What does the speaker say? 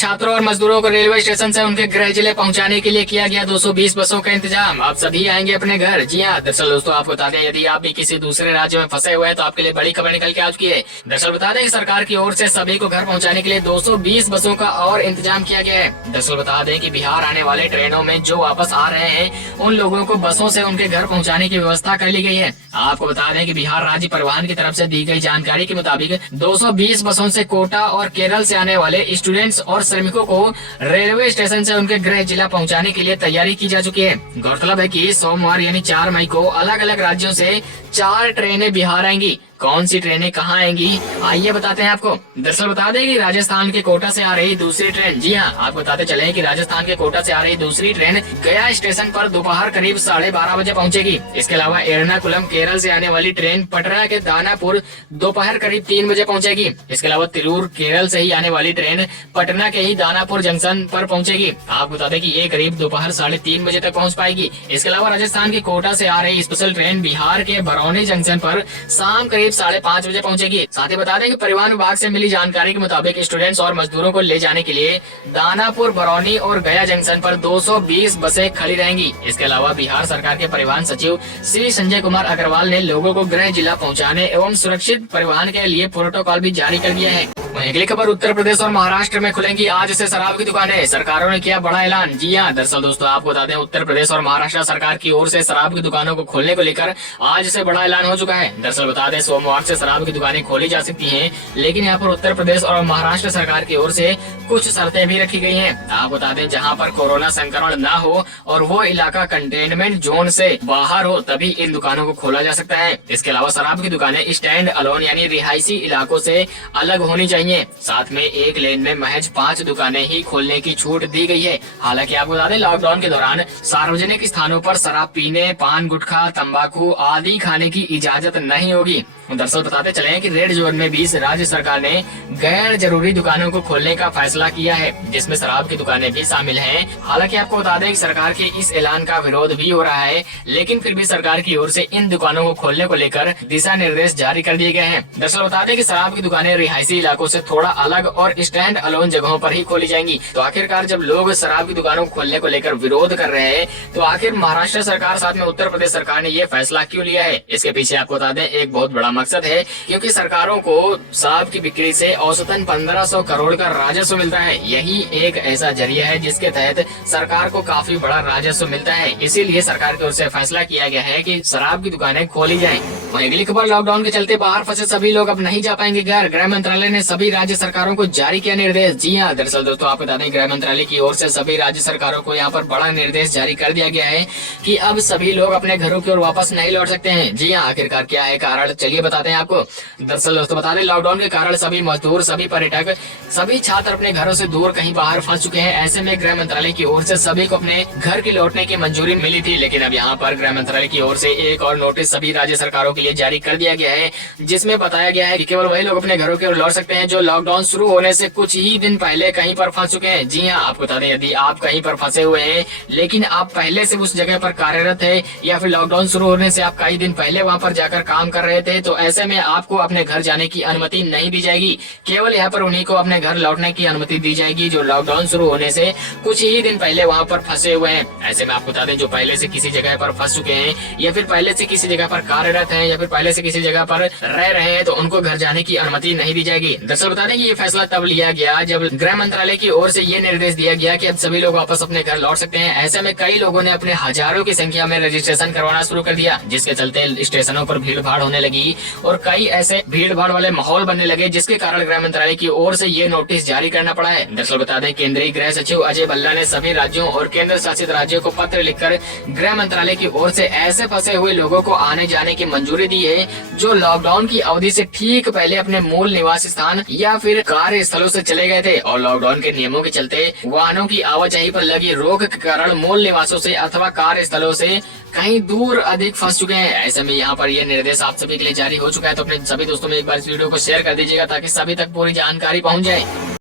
छात्रों और मजदूरों को रेलवे स्टेशन से उनके गृह जिले पहुंचाने के लिए किया गया 220 बसों का इंतजाम। अब सभी आएंगे अपने घर। जी हाँ, दरअसल दोस्तों आपको बता दें, यदि आप भी किसी दूसरे राज्य में फंसे हुए हैं तो आपके लिए बड़ी खबर निकल के आ चुकी है। दरअसल बता दें कि सरकार की ओर से सभी को घर पहुंचाने के लिए 220 बसों का और इंतजाम किया गया है। दरअसल बता दें कि बिहार आने वाले ट्रेनों में जो वापस आ रहे हैं उन लोगों को बसों से उनके घर पहुँचाने की व्यवस्था कर ली गई है। आपको बता दें कि बिहार राज्य परिवहन की तरफ से दी गई जानकारी के मुताबिक 220 बसों से कोटा और केरल से आने वाले स्टूडेंट्स और श्रमिकों को रेलवे स्टेशन से उनके गृह जिला पहुंचाने के लिए तैयारी की जा चुकी है। गौरतलब है कि सोमवार यानी 4 मई को अलग अलग राज्यों से 4 ट्रेनें बिहार आएंगी। कौन सी ट्रेनें कहाँ आएंगी आइए बताते हैं आपको। दरअसल बता दें कि राजस्थान के कोटा से आ रही दूसरी ट्रेन, जी हाँ आपको बताते चले कि राजस्थान के कोटा से आ रही दूसरी ट्रेन गया स्टेशन पर दोपहर करीब 12:30 बजे पहुंचेगी। इसके अलावा एर्नाकुलम केरल से आने वाली ट्रेन पटना के दानापुर दोपहर करीब 3 बजे पहुंचेगी। इसके अलावा तिरूर केरल से ही आने वाली ट्रेन पटना के ही दानापुर जंक्शन पर पहुंचेगी। आपको बता दें कि ये करीब दोपहर 3:30 बजे तक पहुंच पाएगी। इसके अलावा राजस्थान के कोटा से आ रही स्पेशल ट्रेन बिहार के बरौनी जंक्शन पर शाम करीब 5:30 बजे पहुंचेगी। साथ ही बता दें कि परिवहन विभाग से मिली जानकारी के मुताबिक स्टूडेंट्स और मजदूरों को ले जाने के लिए दानापुर, बरौनी और गया जंक्शन पर 220 बसें खड़ी रहेंगी। इसके अलावा बिहार सरकार के परिवहन सचिव श्री संजय कुमार अग्रवाल ने लोगों को गृह जिला पहुंचाने एवं सुरक्षित परिवहन के लिए प्रोटोकॉल भी जारी कर दिया है। अगली खबर, उत्तर प्रदेश और महाराष्ट्र में खुलेंगी आज से शराब की दुकानें, सरकारों ने किया बड़ा ऐलान। जी हाँ, दरअसल दोस्तों आपको बता दें उत्तर प्रदेश और महाराष्ट्र सरकार की ओर से शराब की दुकानों को खोलने को लेकर आज से बड़ा ऐलान हो चुका है। दरअसल बता दें सोमवार से शराब की दुकानें खोली जा सकती हैं, लेकिन यहाँ पर उत्तर प्रदेश और महाराष्ट्र सरकार की ओर से कुछ शर्तें भी रखी गई हैं। आप बता दें जहाँ पर कोरोना संक्रमण न हो और वो इलाका कंटेनमेंट जोन से बाहर हो तभी इन दुकानों को खोला जा सकता है। इसके अलावा शराब की दुकानें स्टैंड अलोन यानी रिहायशी इलाकों से अलग होनी चाहिए। साथ में एक लेन में महज 5 दुकानें ही खोलने की छूट दी गई है। हालांकि आपको बता दें लॉकडाउन के दौरान सार्वजनिक स्थानों पर शराब पीने, पान गुटखा, तंबाकू आदि खाने की इजाजत नहीं होगी। दरअसल बताते चले कि रेड जोन में 20 राज्य सरकार ने गैर जरूरी दुकानों को खोलने का फैसला किया है, जिसमें शराब की दुकानें भी शामिल हैं। हालांकि आपको बता दें कि सरकार के इस ऐलान का विरोध भी हो रहा है, लेकिन फिर भी सरकार की ओर से इन दुकानों को खोलने को लेकर दिशा निर्देश जारी कर दिए गए हैं। दरअसल बता दें कि शराब की दुकानें रिहायशी इलाकों से थोड़ा अलग और स्टैंड अलोन जगहों पर ही खोली जाएंगी। तो आखिरकार जब लोग शराब की दुकानों को खोलने को लेकर विरोध कर रहे हैं, तो आखिर महाराष्ट्र सरकार साथ में उत्तर प्रदेश सरकार ने ये फैसला क्यों लिया है? इसके पीछे आपको बता दें एक बहुत बड़ा मकसद है, क्योंकि सरकारों को शराब की बिक्री से औसतन 1500 करोड़ का राजस्व मिलता है। यही एक ऐसा जरिया है जिसके तहत सरकार को काफी बड़ा राजस्व मिलता है। इसीलिए सरकार की ओर से फैसला किया गया है कि शराब की दुकानें खोली जाएं। अगली खबर, लॉकडाउन के चलते बाहर फंसे सभी लोग अब नहीं जा पाएंगे घर। गृह मंत्रालय ने सभी राज्य सरकारों को जारी किया निर्देश। जी हाँ, दरअसल दोस्तों आपको बता दें गृह मंत्रालय की ओर से सभी राज्य सरकारों को यहाँ पर बड़ा निर्देश जारी कर दिया गया है कि अब सभी लोग अपने घरों की ओर वापस नहीं लौट सकते हैं। जी हाँ, आखिरकार क्या है कारण, चलिए बताते हैं आपको। दरअसल दोस्तों बता दें लॉकडाउन के कारण सभी मजदूर, सभी पर्यटक, सभी छात्र अपने घरों से दूर कहीं बाहर फंस चुके हैं। ऐसे में गृह मंत्रालय की ओर से सभी को अपने घर की लौटने की मंजूरी मिली थी, लेकिन अब यहाँ पर गृह मंत्रालय की ओर से एक और नोटिस सभी राज्य सरकारों के लिए जारी कर दिया गया है, जिसमें बताया गया है कि केवल वही लोग अपने घरों की ओर लौट सकते हैं जो लॉकडाउन शुरू होने से कुछ ही दिन पहले कहीं पर फंस चुके हैं। जी हाँ, आपको बता दें यदि आप कहीं पर फंसे हुए हैं लेकिन आप पहले से उस जगह पर कार्यरत है या फिर लॉकडाउन शुरू होने से आप कई दिन पहले वहाँ पर जाकर काम कर रहे थे, तो ऐसे में आपको अपने घर जाने की अनुमति नहीं दी जाएगी। केवल यहाँ पर उन्हीं को अपने घर लौटने की अनुमति दी जाएगी जो लॉकडाउन शुरू होने से कुछ ही दिन पहले वहाँ पर फंसे हुए हैं। ऐसे में आपको बता दें जो पहले से किसी जगह पर फंस चुके हैं या फिर पहले से किसी जगह पर कार्यरत हैं या फिर पहले से किसी जगह पर रह रहे हैं, तो उनको घर जाने की अनुमति नहीं दी जाएगी। दरअसल बता दें कि ये फैसला तब लिया गया जब गृह मंत्रालय की ओर से ये निर्देश दिया गया कि अब सभी लोग वापस अपने घर लौट सकते हैं। ऐसे में कई लोगों ने अपने हजारों की संख्या में रजिस्ट्रेशन करवाना शुरू कर दिया, जिसके चलते स्टेशनों पर भीड़ भाड़ होने लगी और कई ऐसे भीड़ भाड़ वाले माहौल बनने लगे, जिसके कारण गृह मंत्रालय की ओर से ये नोटिस जारी करना पड़ा है। दरअसल बता दें केंद्रीय गृह सचिव अजय भल्ला ने सभी राज्यों और केंद्र शासित राज्यों को पत्र लिखकर गृह मंत्रालय की ओर से ऐसे फंसे हुए लोगों को आने जाने की मंजूरी दी है जो लॉकडाउन की अवधि से ठीक पहले अपने मूल निवास स्थान या फिर कार्य स्थलों से चले गए थे और लॉकडाउन के नियमों के चलते वाहनों की आवाजाही पर लगी रोक के कारण मूल निवासों से अथवा कार्य स्थलों से कहीं दूर अधिक फंस चुके हैं। ऐसे में यहाँ पर ये निर्देश आप सभी के लिए जारी हो चुका है, तो अपने सभी दोस्तों में एक बार इस वीडियो को शेयर कर दीजिएगा ताकि सभी तक पूरी जानकारी पहुँच जाए।